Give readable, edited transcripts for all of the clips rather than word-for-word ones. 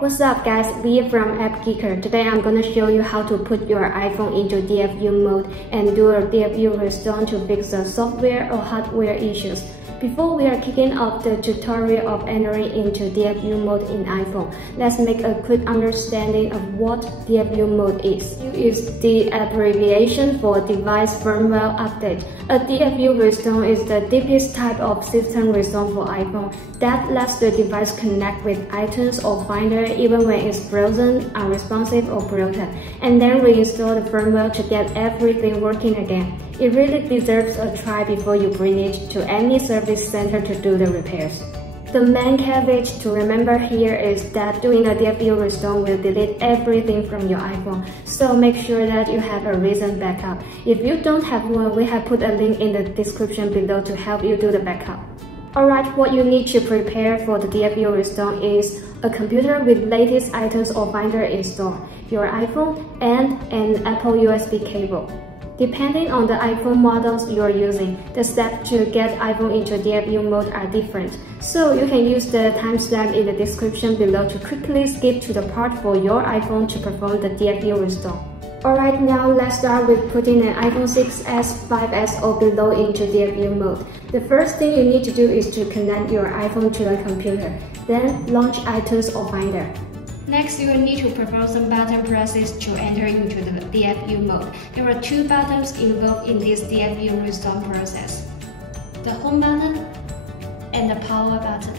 What's up guys, Leah from AppGeeker. Today I'm gonna show you how to put your iPhone into DFU mode and do a DFU restore to fix the software or hardware issues. Before we are kicking off the tutorial of entering into DFU mode in iPhone, let's make a quick understanding of what DFU mode is. DFU is the abbreviation for Device Firmware Update. A DFU restore is the deepest type of system restore for iPhone that lets the device connect with iTunes or Finder even when it's frozen, unresponsive, or broken, and then reinstall the firmware to get everything working again. It really deserves a try before you bring it to any service center to do the repairs. The main caveat to remember here is that doing a DFU restore will delete everything from your iPhone, so make sure that you have a recent backup. If you don't have one, we have put a link in the description below to help you do the backup. Alright, what you need to prepare for the DFU restore is a computer with latest iTunes or Finder installed, your iPhone, and an Apple USB cable. Depending on the iPhone models you are using, the steps to get iPhone into DFU mode are different, so you can use the timestamp in the description below to quickly skip to the part for your iPhone to perform the DFU restore. Alright, now let's start with putting an iPhone 6s, 5s or below into DFU mode. The first thing you need to do is to connect your iPhone to the computer, then launch iTunes or Finder. Next, you will need to perform some button presses to enter into the DFU mode. There are two buttons involved in this DFU restore process: the home button and the power button.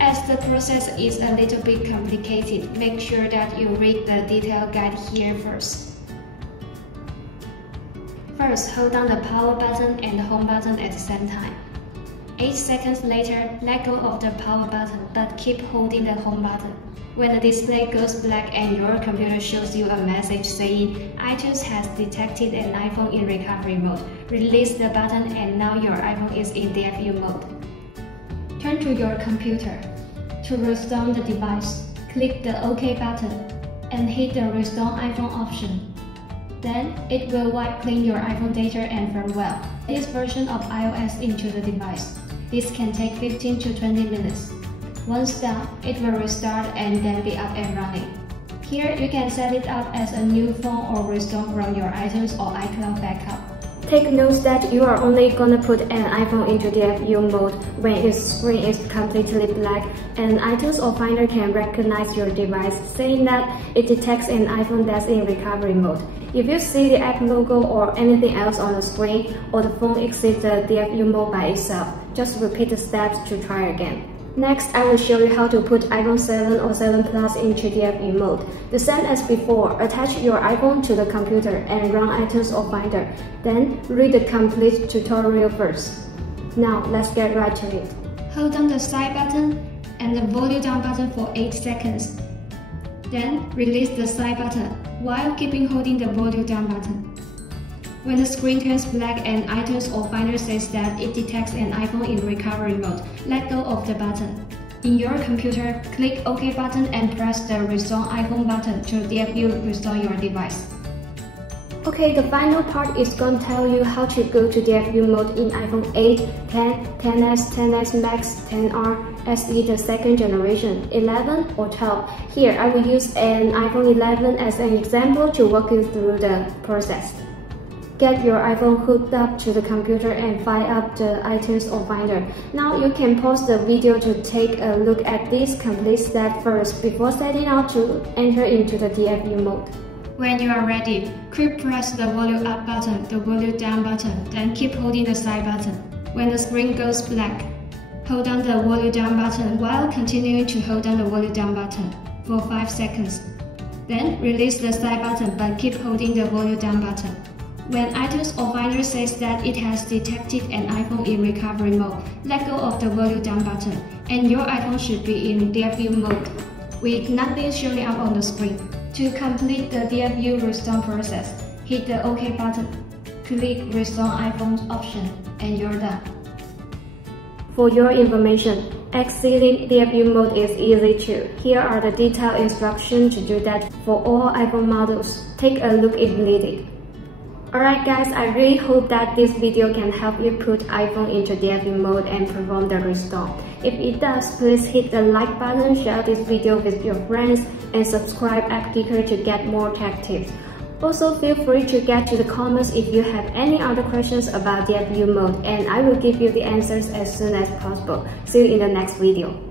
As the process is a little bit complicated, make sure that you read the detailed guide here first. First, hold down the power button and the home button at the same time. 8 seconds later, let go of the power button, but keep holding the home button. When the display goes black and your computer shows you a message saying iTunes has detected an iPhone in recovery mode, release the button and now your iPhone is in DFU mode. Turn to your computer. To restore the device, click the OK button and hit the Restore iPhone option. Then it will wipe clean your iPhone data and firmware, this version of iOS into the device. This can take 15 to 20 minutes. Once done, it will restart and then be up and running. Here you can set it up as a new phone or restore from your iTunes or iCloud backup. Take note that you are only gonna put an iPhone into DFU mode when its screen is completely black and iTunes or Finder can recognize your device, saying that it detects an iPhone that's in recovery mode. If you see the app logo or anything else on the screen or the phone exits the DFU mode by itself, just repeat the steps to try again. Next, I will show you how to put iPhone 7 or 7 Plus into DFU mode. The same as before, attach your iPhone to the computer and run iTunes or Finder. Then, read the complete tutorial first. Now, let's get right to it. Hold down the side button and the volume down button for 8 seconds. Then, release the side button while keeping holding the volume down button. When the screen turns black and iTunes or Finder says that it detects an iPhone in recovery mode, let go of the button. In your computer, click OK button and press the Restore iPhone button to DFU restore your device. Okay, the final part is going to tell you how to go to DFU mode in iPhone 8, 10, 10s, 10s Max, 10R, SE the second generation, 11 or 12. Here, I will use an iPhone 11 as an example to walk you through the process. Get your iPhone hooked up to the computer and fire up the iTunes or Finder. Now you can pause the video to take a look at this complete step first before setting out to enter into the DFU mode. When you are ready, quick press the volume up button, the volume down button, then keep holding the side button. When the screen goes black, hold down the volume down button while continuing to hold down the volume down button for 5 seconds. Then release the side button but keep holding the volume down button. When iTunes or Finder says that it has detected an iPhone in recovery mode, let go of the volume down button, and your iPhone should be in DFU mode, with nothing showing up on the screen. To complete the DFU restore process, hit the OK button, click Restore iPhone option, and you're done. For your information, exiting DFU mode is easy too. Here are the detailed instructions to do that for all iPhone models. Take a look if needed. Alright guys, I really hope that this video can help you put iPhone into DFU mode and perform the restore. If it does, please hit the like button, share this video with your friends, and subscribe AppGeeker to get more tech tips. Also, feel free to get to the comments if you have any other questions about DFU mode, and I will give you the answers as soon as possible. See you in the next video.